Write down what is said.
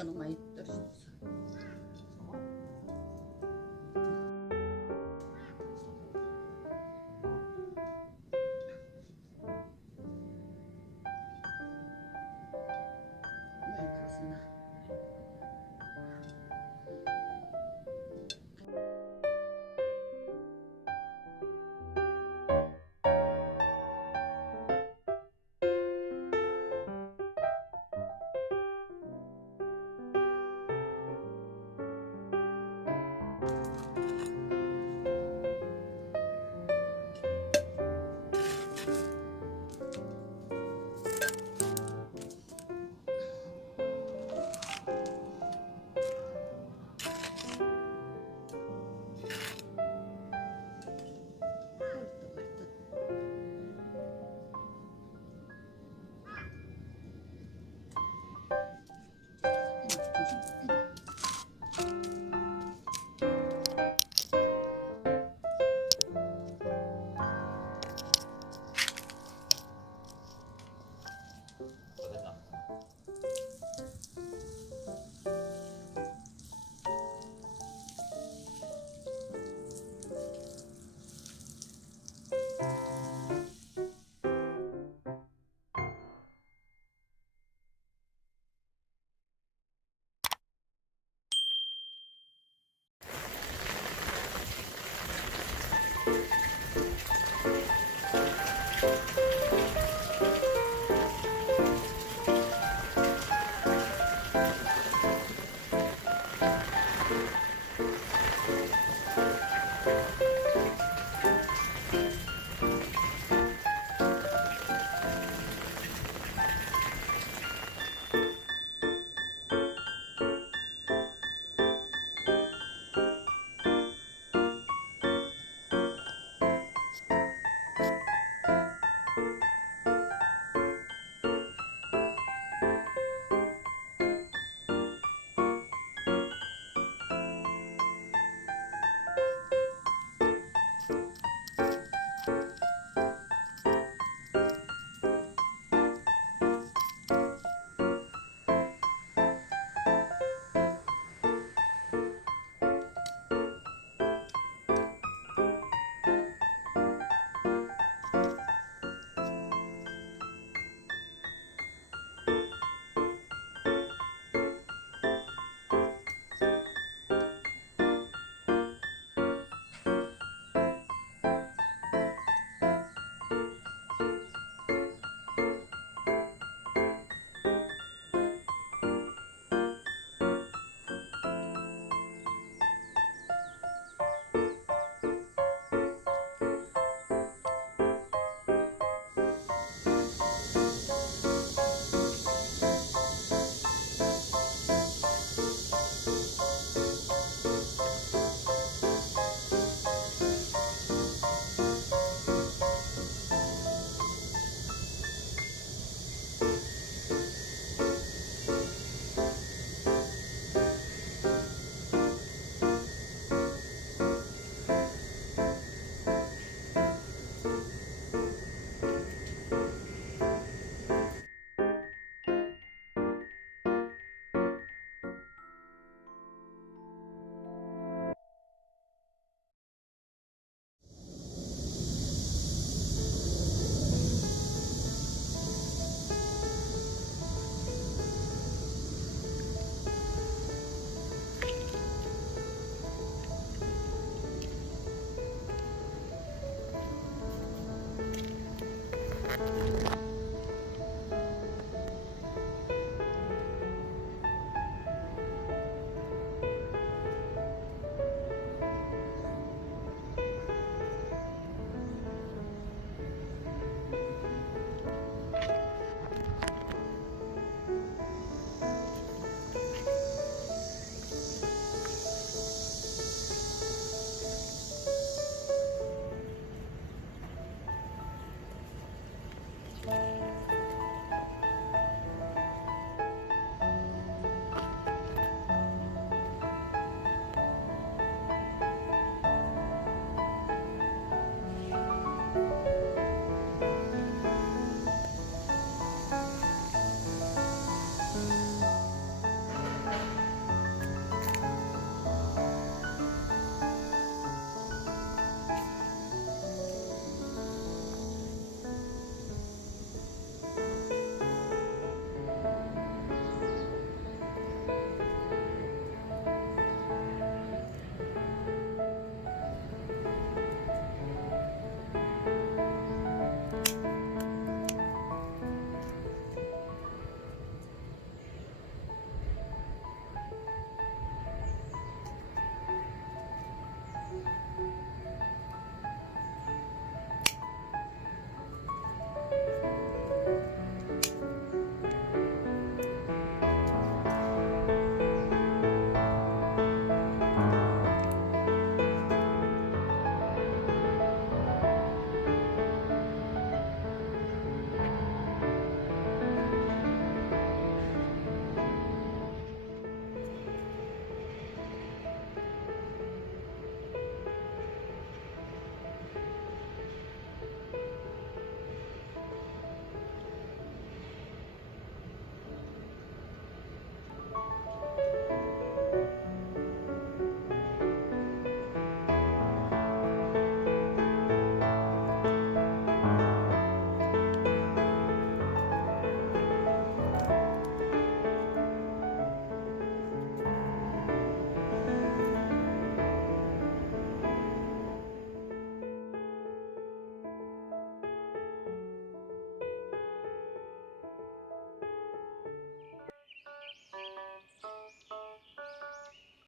よのまあったりさ。